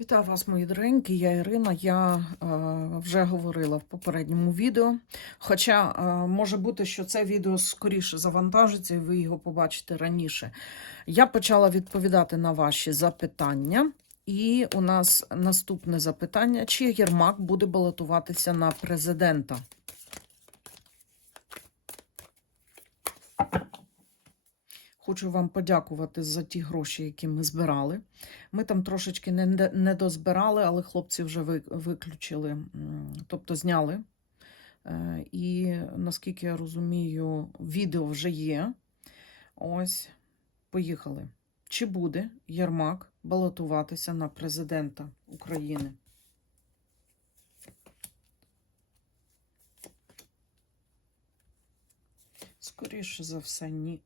Вітаю вас, мої дорогенькі, я Ірина. Я е, вже говорила в попередньому відео. Хоча е, може бути, що це відео скоріше завантажиться, і ви його побачите раніше. Я почала відповідати на ваші запитання, і у нас наступне запитання: чи Єрмак буде балотуватися на президента? Хочу вам подякувати за ті гроші, які ми збирали. Ми там трошечки не, не- дозбирали, але хлопці вже ви- виключили, тобто зняли. Е, І наскільки я розумію, відео вже є. Ось, поїхали. Чи буде Єрмак балотуватися на президента України? Скоріше за все, ні.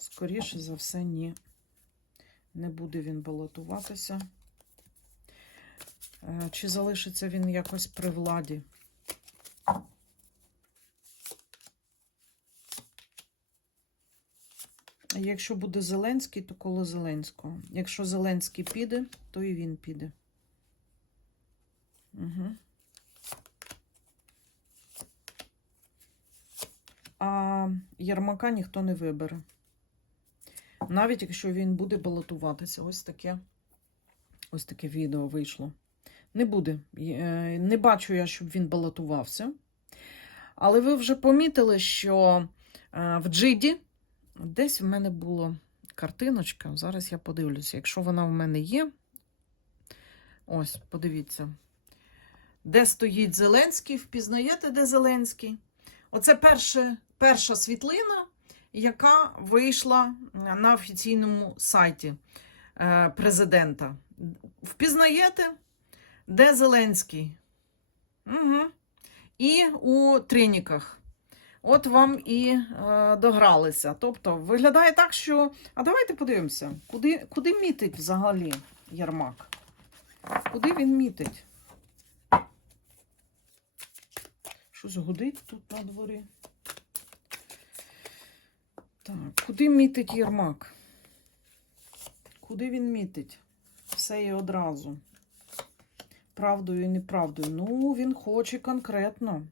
Скоріше за все, ні. Не буде він балотуватися. Е, Чи залишиться він якось при владі? Якщо буде Зеленський, то коло Зеленського. Якщо Зеленський піде, то і він піде. Угу. А Єрмака ніхто не вибере. Навіть якщо він буде балотуватися, ось таке, ось таке відео вийшло. Не буде. Е, Не бачу я, щоб він балотувався. Але ви вже помітили, що е, в Джиді десь в мене була картиночка. Зараз я подивлюся. Якщо вона в мене є, ось, подивіться. Де стоїть Зеленський? Впізнаєте, де Зеленський? Оце перше, перша світлина, яка вийшла на офіційному сайті е, президента. Впізнаєте, де Зеленський? Угу. І у триніках. От вам і е, догралися. Тобто, виглядає так, що. А давайте подивимося, куди, куди мітить взагалі Єрмак? Куди він мітить? Щось гудить тут на дворі. Так, куди мітить Єрмак? Куди він мітить? Все і одразу. Правдою і неправдою. Ну, він хоче конкретно.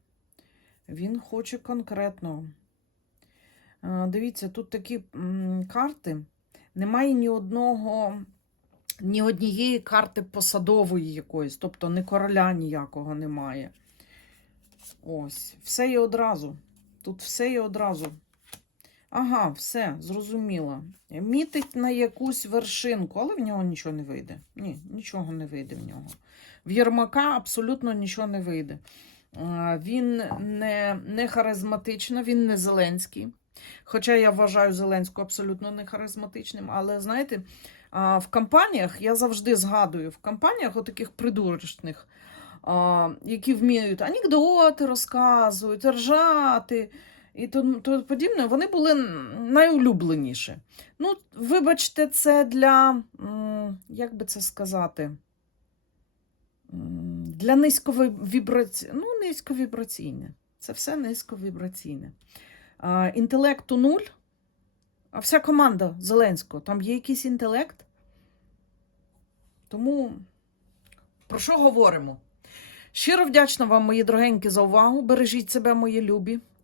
Він хоче конкретно. Дивіться, тут такі карти. Немає ні одного, ні однієї карти посадової якоїсь, тобто ні короля ніякого немає. Ось, все і одразу. Тут все і одразу. Ага, все, зрозуміло. Мітить на якусь вершинку, але в нього нічого не вийде. Ні, нічого не вийде в нього. В Єрмака абсолютно нічого не вийде. Він не, не харизматично, він не Зеленський. Хоча я вважаю Зеленського абсолютно не харизматичним. Але знаєте, в кампаніях я завжди згадую, в кампаніях отаких придурочних, які вміють анекдоти розказують, ржати і то, то подібне, вони були найулюбленіші. Ну, вибачте, це для, як би це сказати, для низьковібраційне. Ну, низьковібраційне. Це все низьковібраційне. Інтелекту нуль. А вся команда Зеленського, там є якийсь інтелект. Тому про що говоримо? Щиро вдячна вам, мої дорогенькі, за увагу. Бережіть себе, мої любі,